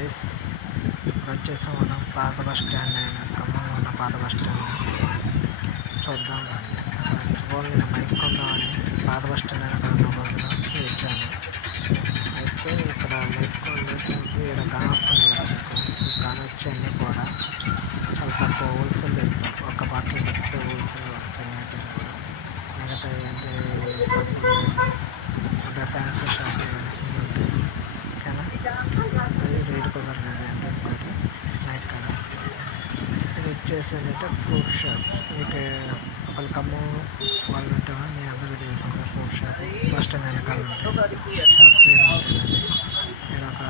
Guys ఇప్పుడు వచ్చేసి మనం పాత బస్ స్టాండ్ అయిన ఖమ్మంలో ఉన్న పాత బస్ స్టాండ్ చూద్దాం. నేను మైక్ కొందామని పాత బస్ స్టాండ్ అయిన అక్కడ ఉన్న బదులు వచ్చాను. అయితే ఇక్కడ మైక్ కొంటే ఇక్కడ కానొస్తుంది కదా, మీకు కానొచ్చన్నీ కూడా చాలా తక్కువ హోల్సేల్ ఇస్తాం. ఒక బాటిల్ తప్పితే హోల్సేల్ వస్తాయి. మిగతా కూడా మిగతా అంటే సబ్బులు అంటే ఫ్యాన్సీ షాపులు కానీ ఉంటాయి. ఓకేనా, అది రేటు కుదరలేదు అంటే ఇంకోటి నైట్ కదా. ఇది వచ్చేసి ఏంటంటే ఫ్రూట్ షాప్స్. మీకు ఒకళ్ళు ఖమ్మం వాళ్ళు ఉంటామో మీ అందరికీ తెలిసి ఉంటుంది. ఫ్రూట్ షాప్ బస్ స్టాండ్ వెనకాల ఉంటాయి షాప్స్ ఏముంటుంది. ఇక్కడ ఒక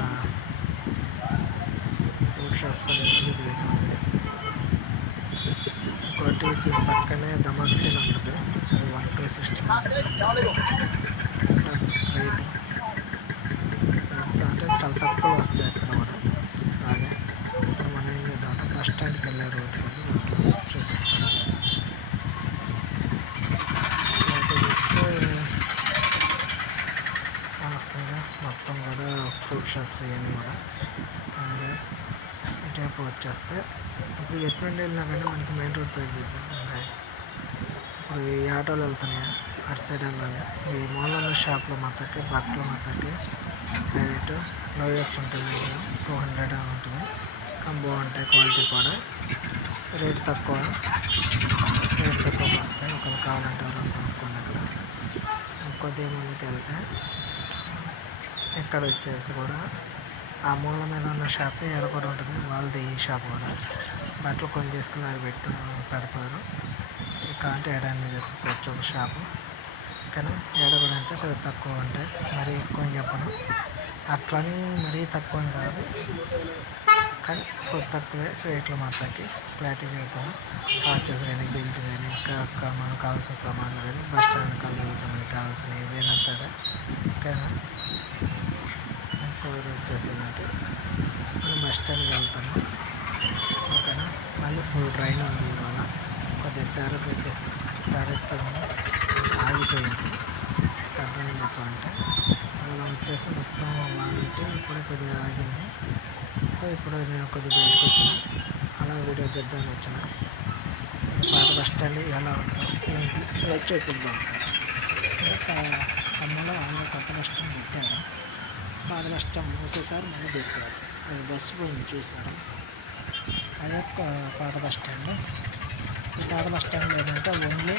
ఫ్రూట్ షాప్స్ అనేది తెలిసి ఉంటుంది. ఇంకోటి దీని పక్కనే ధమాక్ సేల్ ఉంటుంది. అది 1 to 60 రేటు ఎంత అంటే చాలా తక్కువ వస్తాయి అక్కడ కూడా. అలాగే ఇప్పుడు మనం ఏం చేద్దామంటే బస్ స్టాండ్కి వెళ్ళే రోడ్డు కానీ వెళ్తాం, చూపిస్తాను. అయితే చూస్తే వస్తుంది మొత్తం కూడా ఫ్రూట్ షాప్స్ ఇవన్నీ కూడా. గ్యాస్ ఇటువైపు వచ్చేస్తే ఇప్పుడు ఎప్పుడు వెళ్ళినా కానీ మనకి మెయిన్ రోడ్ తగ్గిద్ది గ్యాస్. ఇప్పుడు ఈ ఆటోలు వెళ్తున్నాయి అటు సైడ్ వెళ్ళాలి. ఈ మూలలో షాప్లో మొత్తకి బట్టలు మొత్తకి రేటు లోయర్స్ ఉంటుంది, 200 ఉంటుంది. కానీ బాగుంటాయి, క్వాలిటీ కూడా రేటు తక్కువకి వస్తాయి. ఒకరు కావాలంటే ఎవరైనా కొనుక్కోండి. అక్కడ కొద్దిగా ముందుకు వెళ్తే ఇక్కడ వచ్చేసి కూడా ఆ మూల మీద ఉన్న షాప్ ఎక్కడ కూడా ఉంటుంది, వాళ్ళది ఈ షాప్ కూడా. బట్టలు కొని చేసుకుని అది పెడతారు. ఇక అంటే ఏడాది చెప్పుకోవచ్చు ఒక షాపు. కానీ ఏడ కూడా అయితే కొద్దిగా తక్కువ ఉంటాయి, మరీ ఎక్కువ అని చెప్పను. అట్లని మరీ తక్కువ అని కాదు, కానీ కొద్ది తక్కువే రేట్లు మొత్తానికి క్లారిటీ చెబుతాను. వాచెస్ కానీ బెల్ట్ కానీ ఇంకా మనకు కావాల్సిన సామాన్లు కానీ బస్ స్టాండ్ కలుగుతామని కావాల్సినవి ఏవైనా సరే. ఓకేనా, ఇప్పుడు వచ్చేసిందంటే మనం బస్ స్టాండ్కి వెళ్తాము. ఓకేనా, మళ్ళీ ఫుల్ ట్రైన్ ఉంది ఇవాళ. కొద్దిగా తెరక్కింది, ఆగిపోయింది. అర్థం చెప్పు అంటే అలా వచ్చేసి మొత్తం వాలింటి ఇప్పుడే కొద్దిగా ఆగింది. సో ఇప్పుడు నేను కొద్దిగా బయటకు వచ్చిన, అలా వీడియో తెద్దామని వచ్చిన. పాత బస్ స్టాండ్ ఎలా ఉందో ఏంటి ఇలా చూపిద్దాం. ఖమ్మంలో వాళ్ళు కొత్త బస్ స్టాండ్ పెట్టారు. పాత బస్ స్టాండ్ మూసేసారు, మళ్ళీ దొరికారు. అది బస్సు పోయింది చూసారు. అదే పాత బస్ స్టాండ్. ఈ పాత బస్ స్టాండ్ ఏంటంటే ఓన్లీ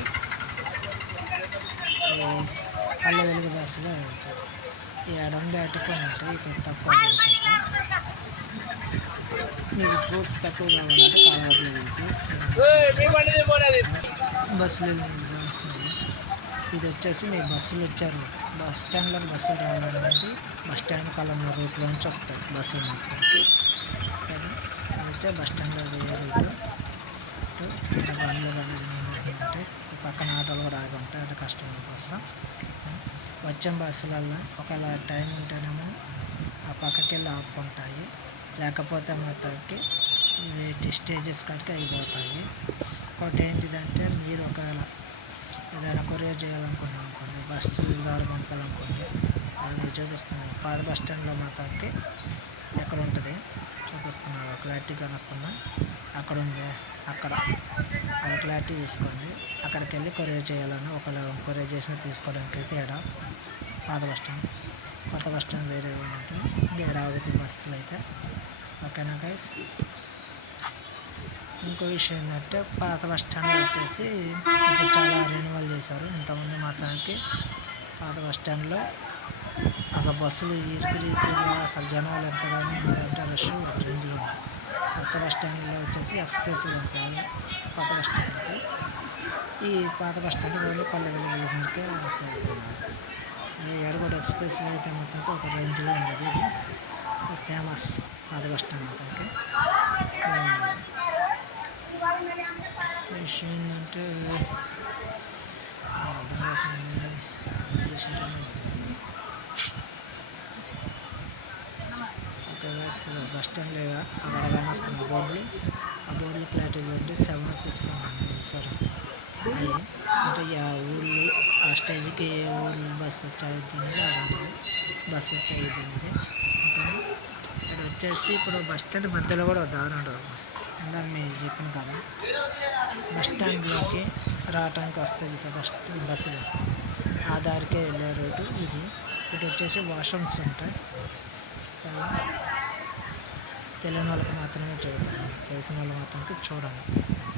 పల్లె వెలుగు బస్సులో వెళ్తాయి. ఈ అడండి అటుకున్నట్టు ఇక్కడ తక్కువ మీకు ఫ్రూట్స్ తక్కువ కావాలంటే కాలవట్లు వెళ్తాయి బస్సులు. ఇది వచ్చేసి మీ బస్సులు వచ్చారు. బస్ స్టాండ్లో బస్సులు రావాలనేది బస్ స్టాండ్ కలన్న రూట్లో నుంచి వస్తాయి బస్సులు మొత్తానికి. అది వచ్చే బస్ స్టాండ్లో పోయే రూటు. ఇక్కడ బండ్లు కానీ అంటే పక్కన ఆటోలు కూడా ఆగి ఉంటాయి, అంటే కస్టమర్ కోసం. వచ్చే బస్సులలో ఒకవేళ టైం ఉంటేనేమో ఆ పక్కకి వెళ్ళి ఆపుకుంటాయి, లేకపోతే మొత్తానికి స్టేజెస్ కాడికి అయిపోతాయి. ఇంకోటి ఏంటిదంటే మీరు ఒకవేళ ఏదైనా కొరియర్ చేయాలనుకున్నాం అనుకోండి, బస్సుల ద్వారా పంపాలనుకోండి, అది చూపిస్తున్నాను. పాత బస్ స్టాండ్లో మొత్తానికి ఎక్కడ ఉంటుంది చూపిస్తున్నారు, క్లారిటీ కానొస్తుందా? అక్కడ ఉంది, అక్కడ క్లారిటీ తీసుకోండి. అక్కడికి వెళ్ళి కొరియర్ చేయాలన్నా ఒకవేళ కొరియర్ చేసిన తీసుకోవడానికి అయితే ఏడా పాత బస్ స్టాండ్. కొత్త బస్ స్టాండ్ వేరే ఉంటుంది, ఏడా అవుతుంది బస్సులు అయితే. ఓకేనా గైస్. ఇంకో విషయం ఏంటంటే పాత బస్ స్టాండ్ వచ్చేసి ఇప్పుడు చాలా రెన్యువల్ చేశారు. ఇంతమంది మాత్రానికి పాత బస్ స్టాండ్లో అసలు బస్సులు ఇరుకుగా అసలు జనాలు ఎంతగానో ఉన్నారంటే రష్ రేంజ్లో ఉంది. కొత్త బస్ స్టాండ్లో వచ్చేసి ఎక్స్ప్రెస్ పంపారు పాత బస్ స్టాండ్కి. ఈ పాత బస్ స్టాండ్ ఓన్లీ పల్లె వెలుగుల మేరకే వెళ్తున్నారు. అదే ఎడగొడ ఎక్స్ప్రెస్లో అయితే మొత్తం ఒక రేంజ్లో ఉండేది. ఇది ఫేమస్ పాత బస్ స్టాండ్ మొత్తానికి. విషయం ఏంటంటే బస్ స్టాండ్ లేదా అక్కడ కానొస్తున్న బోర్డులు, ఆ బోర్డులు క్లారిటీ చూడండి. 7, 6 సార్ అవి అంటే ఆ ఊళ్ళు ఆ స్టేజ్కి ఏ ఊళ్ళు బస్సు వచ్చాయి అనేది అలాంటిది బస్సు వచ్చాయి అనేది. ఓకే, ఇక్కడ వచ్చేసి ఇప్పుడు బస్ స్టాండ్ మధ్యలో కూడా దారి ఉంటుంది. ఇందాక మీరు చెప్పిన కదా, బస్ స్టాండ్లోకి రావడానికి వస్తుంది సార్ ఫస్ట్ బస్సులు, ఆ దారికే వెళ్ళే రూటు ఇది. ఇటు వచ్చేసి వాష్రూమ్స్ ఉంటాయి. తెలియని వాళ్ళకి మాత్రమే చెబుతాను, తెలిసిన వాళ్ళు మాత్రమే చూడండి.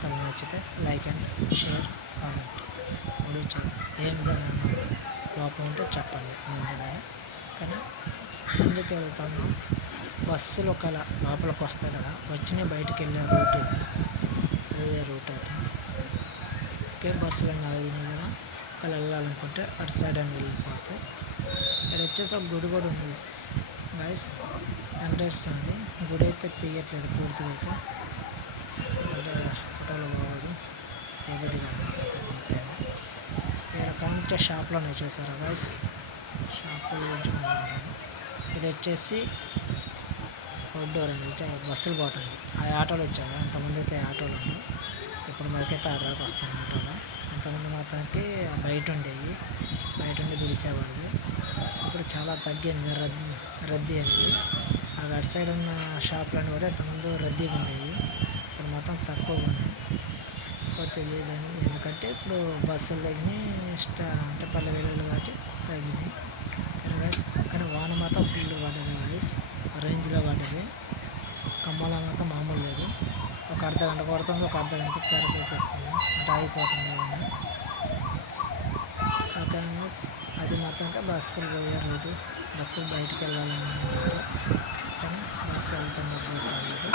వాళ్ళు నచ్చితే లైక్ అండ్ షేర్ కామెంట్ మూడు ఏం లోపం ఉంటే చెప్పండి ముందుగానే. కానీ ముందుకు వెళ్తాము, బస్సులు ఒకవేళ లోపలికి వస్తాయి కదా, వచ్చినాయి బయటికి వెళ్ళే రూట్ ఇది, అదే రూట్ అది. ఓకే, బస్సులు ఆగినాయి కదా, వాళ్ళు వెళ్ళాలనుకుంటే అటు సైడ్ అని వెళ్ళిపోతాయి. ఇక్కడ వచ్చేసి ఒక గుడి కూడా ఉంది గైస్, వెంకటేశ్వరది గుడి. అయితే తీయట్లేదు పూర్తిగా, అయితే అంటే ఫోటోలో బాగోదు, తీయబుద్ధి కాదు. ఇక్కడ కానిచ్చే షాప్లో ఉన్నాయి చూసారా గైస్, షాపుల గురించి ఇది వచ్చేసి అవుట్డోర్ అండి, బస్సులు పోవటానికి. ఆ ఆటోలు వచ్చాయి, అంతకుముందు అయితే ఆటోలు ఉన్నాయి, ఇప్పుడు మనకైతే ఆటోకి వస్తాను ఆటోలో. అంతకుముందు మాత్రానికి బయట ఉండేవి, బయట ఉండి పిలిచేవాళ్ళు. ఇప్పుడు చాలా తగ్గింది రద్దీ అనేది. ఆ అటు సైడ్ ఉన్న షాపులన్నీ కూడా అంతకుముందు రద్దీగా ఉండేవి, ఇప్పుడు మొత్తం తక్కువగా ఉన్నాయి. తెలియదండి, ఎందుకంటే ఇప్పుడు బస్సులు తగ్గినాయి, అంటే పల్లె వెలుగులు కాబట్టి తగ్గినాయి. కానీ వాన మాత్రం ఫుల్ పడ్డది వాయిస్, రేంజ్లో పడ్డది. ఖమ్మంలో మాత్రం మామూలు లేదు, ఒక అర్ధ గంట కొడుతుంది, ఒక అర్ధ గంట తెరపేస్తుంది, అంటే ఆగిపోతుంది కానీ. ఓకే, అది మాత్రం బస్సులు పోయే రోడ్డు, బస్సులు బయటికి వెళ్ళాలనే రోడ్డు, కానీ బస్సు వెళ్తుంది, బస్సు వెళ్ళదు.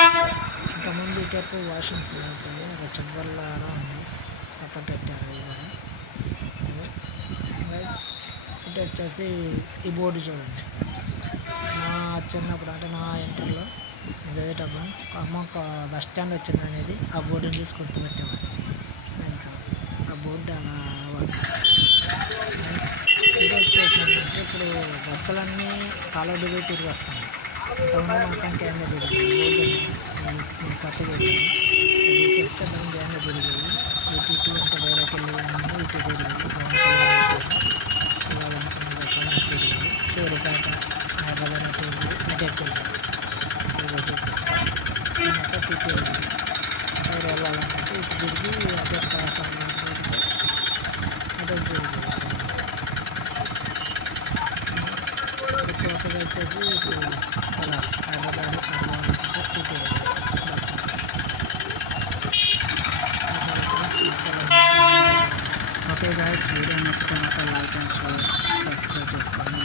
ఇంతకుముందు ఇటేపు వాష్రూమ్స్ లేకపోయి అక్కడ చివరిలో ఆడ ఉన్నాయి, మొత్తం పెట్టారు అవి కూడా. ఇటు వచ్చేసి ఈ బోర్డు చూడండి, నా చిన్నప్పుడు అంటే నా ఇంటర్లో చదివేటప్పుడు ఖమ్మం బస్ స్టాండ్ వచ్చింది అనేది ఆ బోర్డుని చూసి గుర్తుపెట్టేవాడు. ఆ బోర్డు అలా ఇది వచ్చేసి అంటే ఇప్పుడు బస్సులన్నీ కాలవడిలో తిరిగి వస్తాయి. ఇంతకుముందు మొత్తానికి ఏమైనా తిరిగి బోర్డు కొత్త వేసాను, తీసేస్తే దానికి ఏమైనా తిరిగేది. ఇటు అంటే డైరెక్ట్ వెళ్ళి ఇటు తిరిగి ఇవ్వాలనుకున్న బస్సులను తిరిగి సూర్యపేట హైదరాబాద్ తిరిగి అటు ఎక్కువ చూపిస్తాను. ఇటు వెళ్ళాలనుకుంటే ఇటు తిరిగి అదే కాసం అదే తిరిగి కొత్తగా వచ్చేసి ఇప్పుడు అలా హైదరాబాద్ వెళ్ళాలనుకుంటే ఇటు బస్సు. ఓకే గాయస్, వీడియో నచ్చితే మాత్రం లైక్ అండ్ షేర్, సబ్స్క్రైబ్ చేసుకోండి.